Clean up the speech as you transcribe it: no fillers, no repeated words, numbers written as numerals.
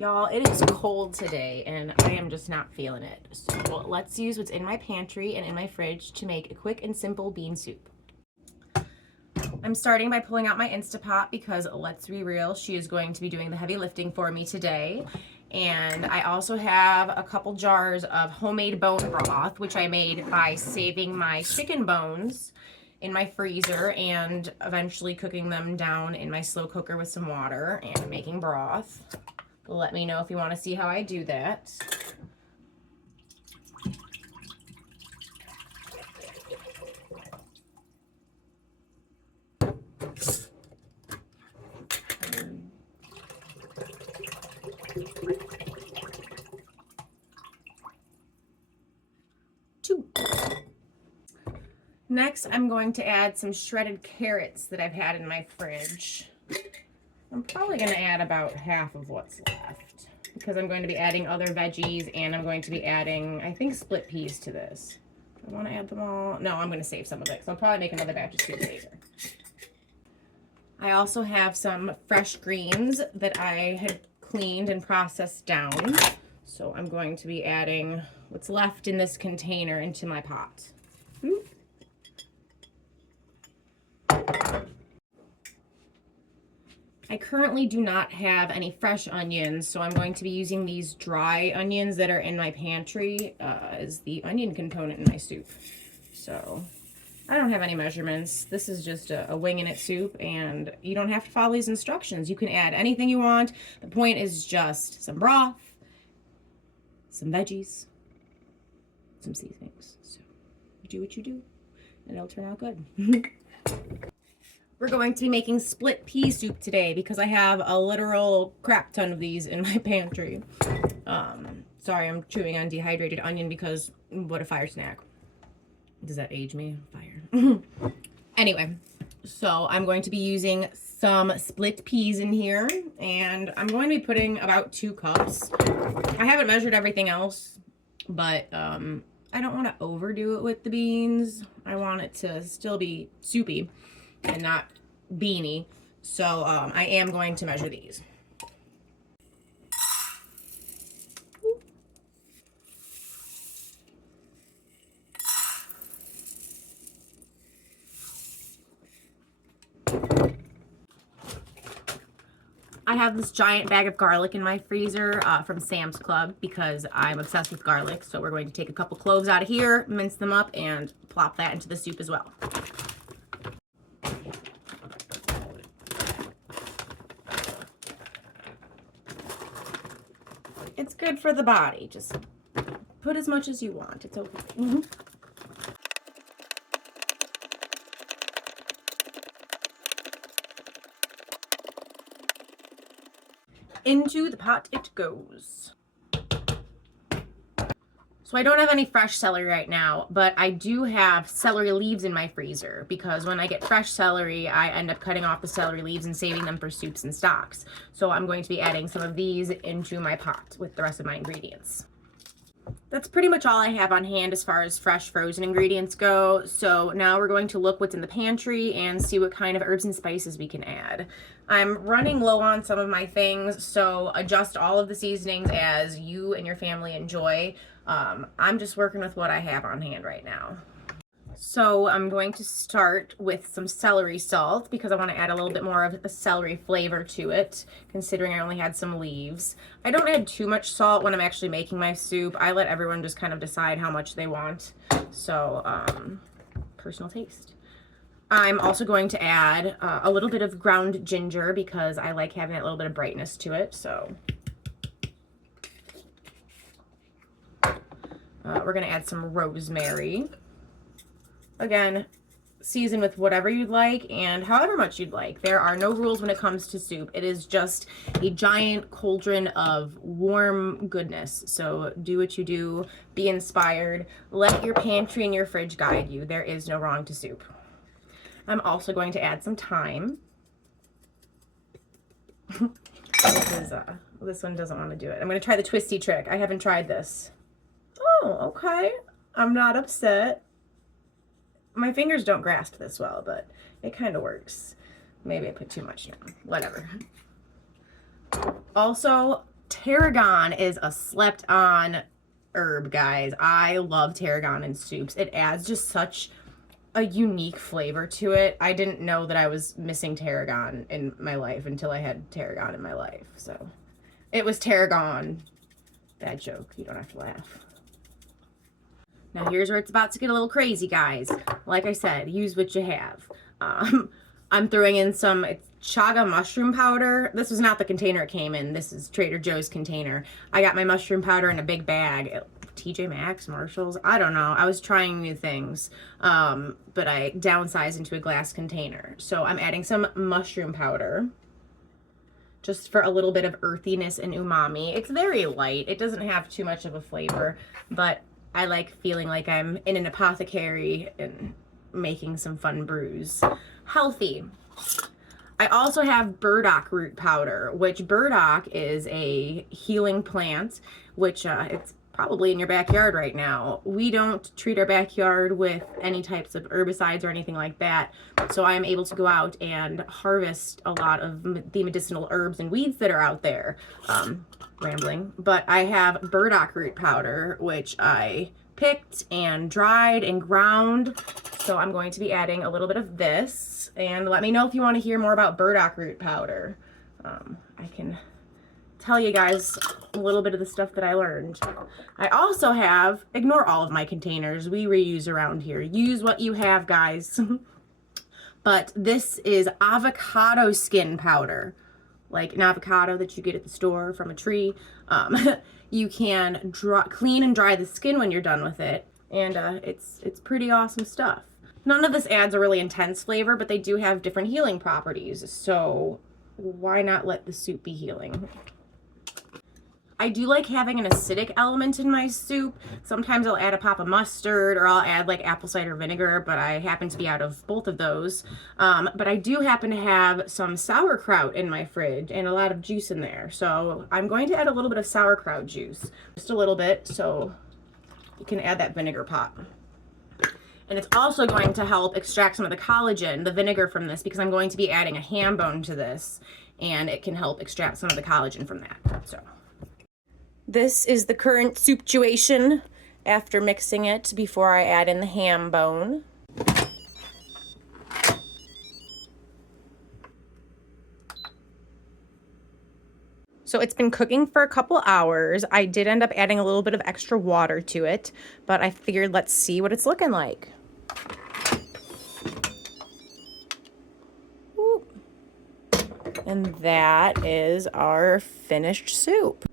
Y'all, it is cold today and I am just not feeling it. So let's use what's in my pantry and in my fridge to make a quick and simple bean soup. I'm starting by pulling out my Instapot because let's be real, she is going to be doing the heavy lifting for me today. And I also have a couple jars of homemade bone broth, which I made by saving my chicken bones in my freezer and eventually cooking them down in my slow cooker with some water and making broth. Let me know if you want to see how I do that. Next, I'm going to add some shredded carrots that I've had in my fridge. I'm probably going to add about half of what's left because I'm going to be adding other veggies and I'm going to be adding, I think, split peas to this. Do I want to add them all? No, I'm going to save some of it, so I'll probably make another batch of soup later. I also have some fresh greens that I had cleaned and processed down. So I'm going to be adding what's left in this container into my pot. Ooh. I currently do not have any fresh onions, so I'm going to be using these dry onions that are in my pantry as the onion component in my soup. So I don't have any measurements. This is just a winging it soup, and you don't have to follow these instructions. You can add anything you want. The point is just some broth, some veggies, some seasonings. So do what you do, and it'll turn out good. We're going to be making split pea soup today because I have a literal crap ton of these in my pantry. Sorry, I'm chewing on dehydrated onion because what a fire snack. Does that age me? Fire. Anyway, so I'm going to be using some split peas in here and I'm going to be putting about 2 cups. I haven't measured everything else, but I don't want to overdo it with the beans. I want it to still be soupy and not beany, so I am going to measure these. I have this giant bag of garlic in my freezer from Sam's Club because I'm obsessed with garlic, so we're going to take a couple cloves out of here, mince them up, and plop that into the soup as well. It's good for the body. Just put as much as you want. It's okay. Into the pot it goes. So I don't have any fresh celery right now, but I do have celery leaves in my freezer because when I get fresh celery, I end up cutting off the celery leaves and saving them for soups and stocks. So I'm going to be adding some of these into my pot with the rest of my ingredients. That's pretty much all I have on hand as far as fresh frozen ingredients go. So now we're going to look what's in the pantry and see what kind of herbs and spices we can add. I'm running low on some of my things, so adjust all of the seasonings as you and your family enjoy. I'm just working with what I have on hand right now. So I'm going to start with some celery salt because I want to add a little bit more of a celery flavor to it, considering I only had some leaves. I don't add too much salt when I'm actually making my soup. I let everyone just kind of decide how much they want. So, personal taste. I'm also going to add a little bit of ground ginger because I like having that little bit of brightness to it. So we're going to add some rosemary. Again, season with whatever you'd like and however much you'd like. There are no rules when it comes to soup. It is just a giant cauldron of warm goodness. So do what you do. Be inspired. Let your pantry and your fridge guide you. There is no wrong to soup. I'm also going to add some thyme. This one doesn't want to do it. I'm going to try the twisty trick. I haven't tried this. Oh, okay. I'm not upset. My fingers don't grasp this well, but it kind of works. Maybe I put too much now. Whatever. Also, Tarragon is a slept on herb, guys. I love tarragon in soups. It adds just such a unique flavor to it. I didn't know that I was missing tarragon in my life until I had tarragon in my life. So it was tarragon. Bad joke. You don't have to laugh. Now here's where it's about to get a little crazy, guys. Like I said, use what you have. I'm throwing in some chaga mushroom powder. This was not the container it came in. This is Trader Joe's container. I got my mushroom powder in a big bag. TJ Maxx, Marshalls, I don't know. I was trying new things, but I downsized into a glass container. So I'm adding some mushroom powder just for a little bit of earthiness and umami. It's very light. It doesn't have too much of a flavor, but I like feeling like I'm in an apothecary and making some fun brews. Healthy. I also have burdock root powder, which burdock is a healing plant, which it's probably in your backyard right now. We don't treat our backyard with any types of herbicides or anything like that, so I am able to go out and harvest a lot of the medicinal herbs and weeds that are out there. Rambling, but I have burdock root powder, which I picked and dried and ground. So I'm going to be adding a little bit of this, and let me know if you want to hear more about burdock root powder. I can tell you guys a little bit of the stuff that I learned. I also have, ignore all of my containers, we reuse around here. Use what you have, guys. But this is avocado skin powder, like an avocado that you get at the store from a tree. You can clean and dry the skin when you're done with it, and it's pretty awesome stuff. None of this adds a really intense flavor, but they do have different healing properties, so why not let the soup be healing? I do like having an acidic element in my soup. Sometimes I'll add a pop of mustard, or I'll add like apple cider vinegar, but I happen to be out of both of those. But I do happen to have some sauerkraut in my fridge and a lot of juice in there. So I'm going to add a little bit of sauerkraut juice, just a little bit, so you can add that vinegar pop. And it's also going to help extract some of the collagen, the vinegar from this, because I'm going to be adding a ham bone to this, and it can help extract some of the collagen from that. So this is the current soup-tuation after mixing it before I add in the ham bone. So it's been cooking for a couple hours. I did end up adding a little bit of extra water to it, but I figured let's see what it's looking like. Ooh. And that is our finished soup.